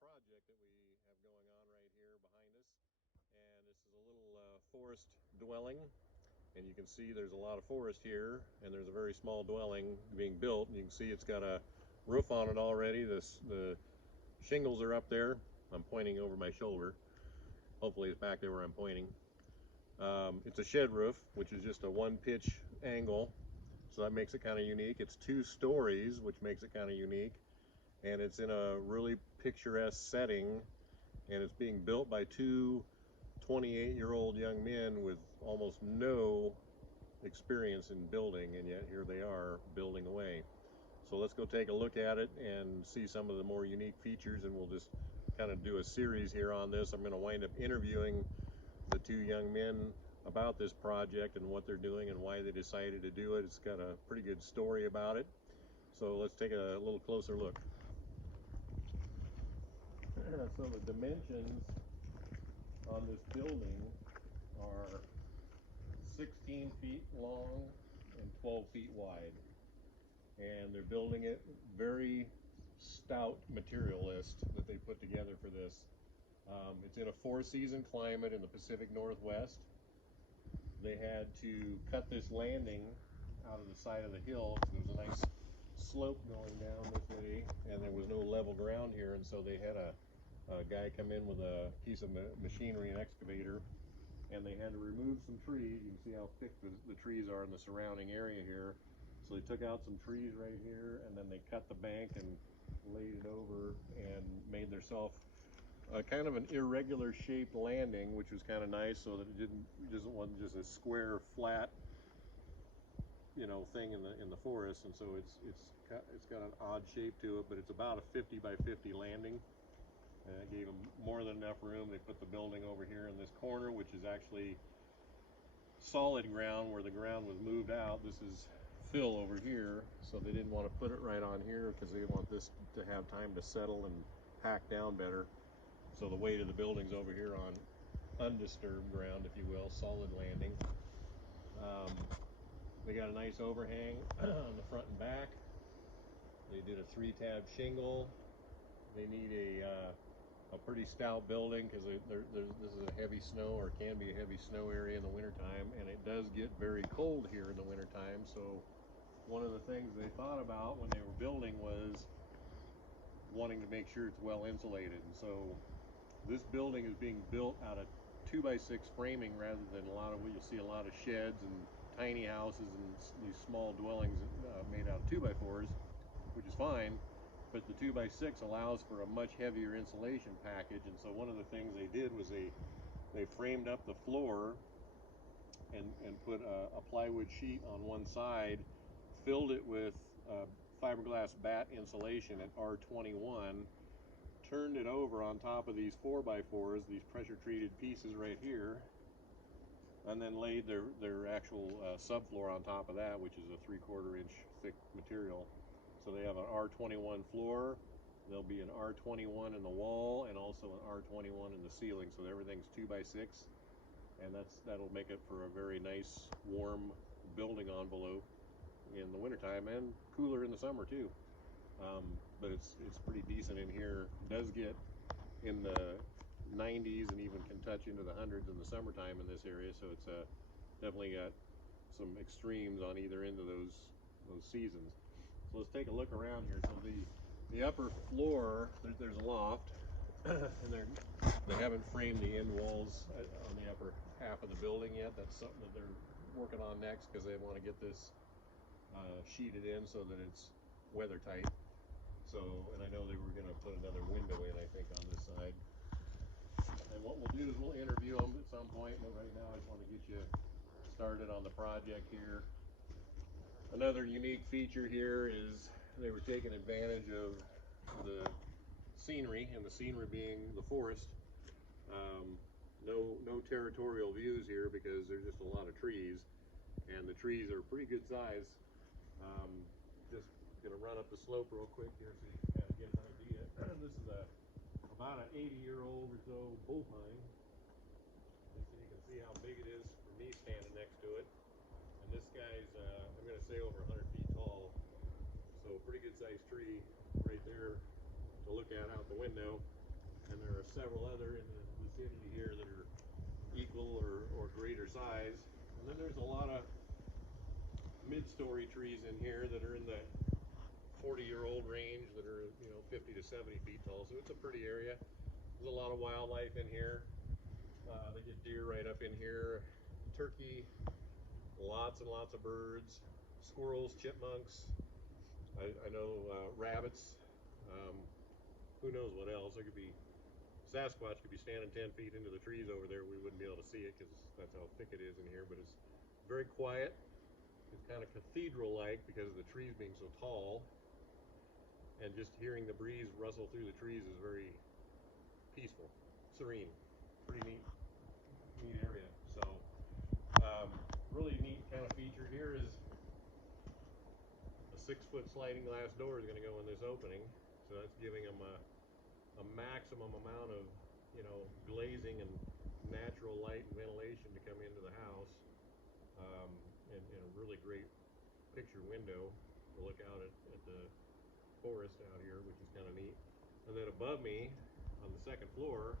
project that we have going on right here behind us. And this is a little forest dwelling. And you can see there's a lot of forest here, and there's a very small dwelling being built. And you can see it's got a roof on it already. The shingles are up there. I'm pointing over my shoulder. Hopefully it's back there where I'm pointing. It's a shed roof, which is just a one pitch angle. So that makes it kind of unique. It's 2 stories, which makes it kind of unique. And it's in a really picturesque setting, and it's being built by 2 28-year-old young men with almost no experience in building, and yet here they are building away. So let's go take a look at it and see some of the more unique features, and we'll just kind of do a series here on this. I'm going to wind up interviewing the 2 young men about this project and what they're doing and why they decided to do it. It's got a pretty good story about it. So let's take a little closer look. So the dimensions on this building are 16 feet long and 12 feet wide. And they're building it very stout materialist that they put together for this. It's in a 4-season climate in the Pacific Northwest. They had to cut this landing out of the side of the hill because there was a nice slope going down this way, and there was no level ground here, and so they had a guy come in with a piece of machinery, an excavator, and they had to remove some trees. You can see how thick the trees are in the surrounding area here. So they took out some trees right here, and then they cut the bank and laid it over and made themselves kind of an irregular shaped landing, which was kind of nice, so that it wasn't just a square, flat, thing in the forest. And so it's got an odd shape to it, but it's about a 50 by 50 landing. And it gave them more than enough room. They put the building over here in this corner, which is actually solid ground where the ground was moved out. This is fill over here, so they didn't want to put it right on here because they want this to have time to settle and pack down better. So the weight of the building's over here on undisturbed ground, if you will, solid landing. They got a nice overhang on the front and back. They did a 3-tab shingle. They need a pretty stout building because this is a heavy snow, or can be a heavy snow area in the wintertime, and it does get very cold here in the wintertime. So one of the things they thought about when they were building was wanting to make sure it's well insulated. And so this building is being built out of 2x6 framing rather than a lot of what you'll see, a lot of sheds and tiny houses and these small dwellings made out of 2x4s, which is fine. But the 2x6 allows for a much heavier insulation package, and so one of the things they did was they framed up the floor and put a plywood sheet on one side, filled it with fiberglass batt insulation at R21, turned it over on top of these 4x4s, these pressure treated pieces right here, and then laid their actual subfloor on top of that, which is a 3/4 inch thick material. So they have an R21 floor, there'll be an R21 in the wall, and also an R21 in the ceiling, so everything's 2x6, and that'll make it for a very nice, warm building envelope in the wintertime, and cooler in the summer too. But it's pretty decent in here. It does get in the 90s and even can touch into the hundreds in the summertime in this area, so it's definitely got some extremes on either end of those seasons. So let's take a look around here. So the upper floor, there's a loft, and they haven't framed the end walls on the upper half of the building yet. That's something that they're working on next because they want to get this sheeted in so that it's weather tight. So, and I know they were going to put another window in, I think, on this side. And what we'll do is we'll interview them at some point, but right now I just want to get you started on the project here. Another unique feature here is they were taking advantage of the scenery, and the scenery being the forest. No territorial views here because there's just a lot of trees, and the trees are pretty good size. Just gonna run up the slope real quick here so you can kind of get an idea. This is about an 80-year-old or so bull pine. And so you can see how big it is from me standing next to it. And this guy's, I'm going to say over 100 feet tall. So pretty good sized tree right there to look at out the window. and there are several other in the vicinity here that are equal or greater size. And then there's a lot of mid-story trees in here that are in the 40-year-old range that are 50 to 70 feet tall. So it's a pretty area. There's a lot of wildlife in here. They get deer right up in here, turkey, lots and lots of birds, squirrels, chipmunks. I know rabbits. Who knows what else? There could be Sasquatch could be standing 10 feet into the trees over there. We wouldn't be able to see it because that's how thick it is in here. But it's very quiet. It's kind of cathedral-like because of the trees being so tall. And just hearing the breeze rustle through the trees is very peaceful, serene, pretty neat area. So really neat kind of feature here is a 6-foot sliding glass door is going to go in this opening. So that's giving them a maximum amount of glazing and natural light and ventilation to come into the house, and a really great picture window to look out at the forest out here, which is kind of neat. And then above me on the second floor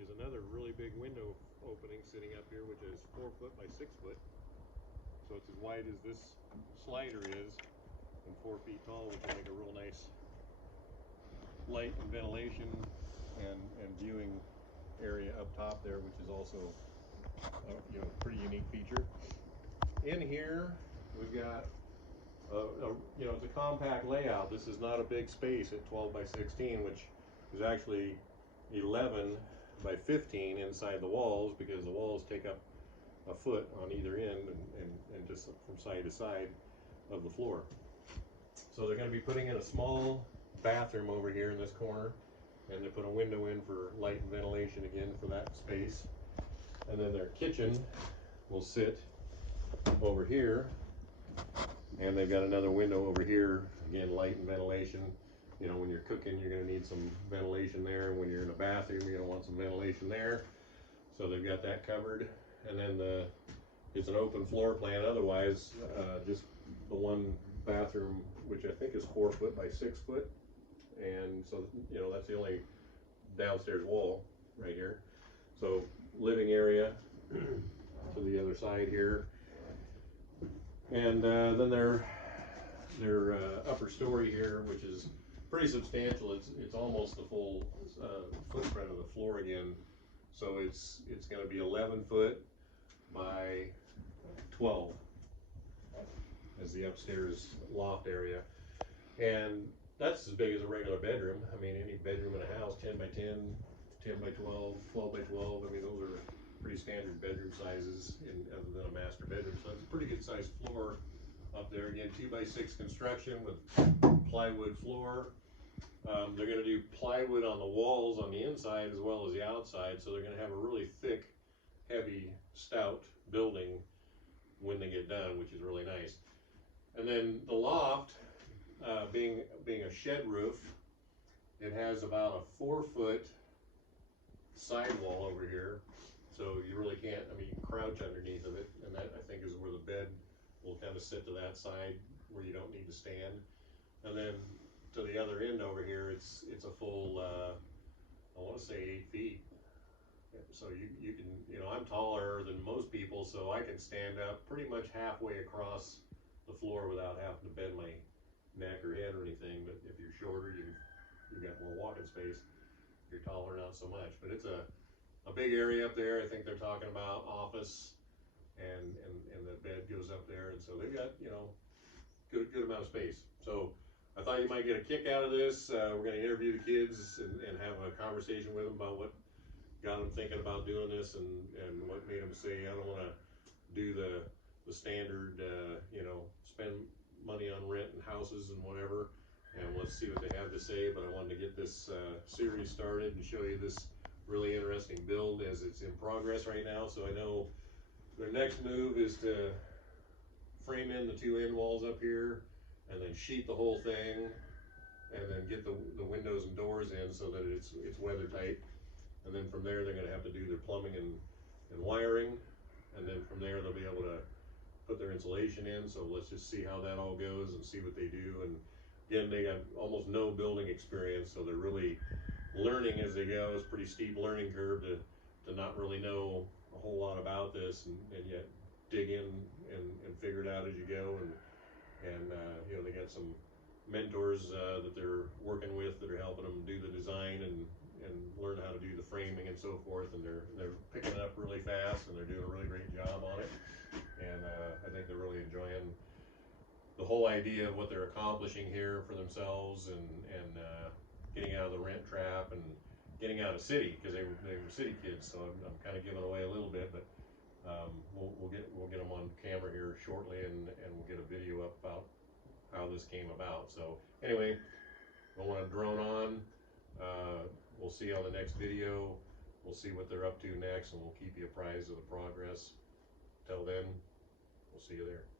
is another really big window opening sitting up here, which is 4 foot by 6 foot. So it's as wide as this slider is and 4 feet tall, which will make a real nice light and ventilation and viewing area up top there, which is also a pretty unique feature. In here we've got it's a compact layout. This is not a big space at 12 by 16, which is actually 11 by 15 inside the walls, because the walls take up a foot on either end and just from side to side of the floor. So they're going to be putting in a small bathroom over here in this corner, and they put a window in for light and ventilation again for that space. And then their kitchen will sit over here, and they've got another window over here, again light and ventilation. When you're cooking, you're going to need some ventilation there. When you're in a bathroom, you're going to want some ventilation there. So they've got that covered. And then it's an open floor plan otherwise, just the one bathroom, which I think is 4 foot by 6 foot. And so that's the only downstairs wall right here. So living area to the other side here, and then their upper story here, which is pretty substantial. It's almost the full footprint of the floor again. So it's going to be 11 foot by 12 as the upstairs loft area, and that's as big as a regular bedroom. I mean, any bedroom in a house, 10 by 10, 10 by 12, 12 by 12. I mean, those are pretty standard bedroom sizes other than a master bedroom. So it's a pretty good sized floor up there. Again, 2 by 6 construction with plywood floor. They're going to do plywood on the walls on the inside as well as the outside. So they're going to have a really thick, heavy, stout building when they get done, which is really nice. And then the loft, being a shed roof, it has about a 4 foot sidewall over here, so you really can't, I mean, you can crouch underneath of it, and that I think is where the bed will kind of sit to that side where you don't need to stand. And then to the other end over here, it's a full I want to say 8 feet. So you can, I'm taller than most people, so I can stand up pretty much halfway across the floor without having to bend my neck or head or anything. But if you're shorter, you've got more walking space. If you're taller, not so much. But it's a big area up there. I think they're talking about office, and the bed goes up there, and so they've got good amount of space. So I thought you might get a kick out of this. We're going to interview the kids and have a conversation with them about what got them thinking about doing this, and what made them say, I don't want to do the standard, spend money on rent and houses and whatever, and let's see what they have to say. But I wanted to get this series started and show you this really interesting build as it's in progress right now. So I know their next move is to frame in the 2 end walls up here, and then sheet the whole thing, and then get the windows and doors in so that it's weather tight. And then from there, they're going to have to do their plumbing and wiring, and then from there they'll be able to put their insulation in. So let's just see how that all goes and see what they do. And again, they got almost no building experience, so they're really learning as they go. It's a pretty steep learning curve to not really know a whole lot about this, and yet dig in and figure it out as you go. And you know, they got some mentors that they're working with that are helping them do the design and learn how to do the framing and so forth. And they're picking it up really fast, and they're doing a really great job on it. And I think they're really enjoying the whole idea of what they're accomplishing here for themselves, and getting out of the rent trap and getting out of city, because they were city kids. So I'm kind of giving away a little bit, but we'll get them on camera here shortly, and we'll get a video up about how this came about. So anyway, don't want to drone on. We'll see you on the next video. We'll see what they're up to next, and we'll keep you apprised of the progress. Till then, we'll see you there.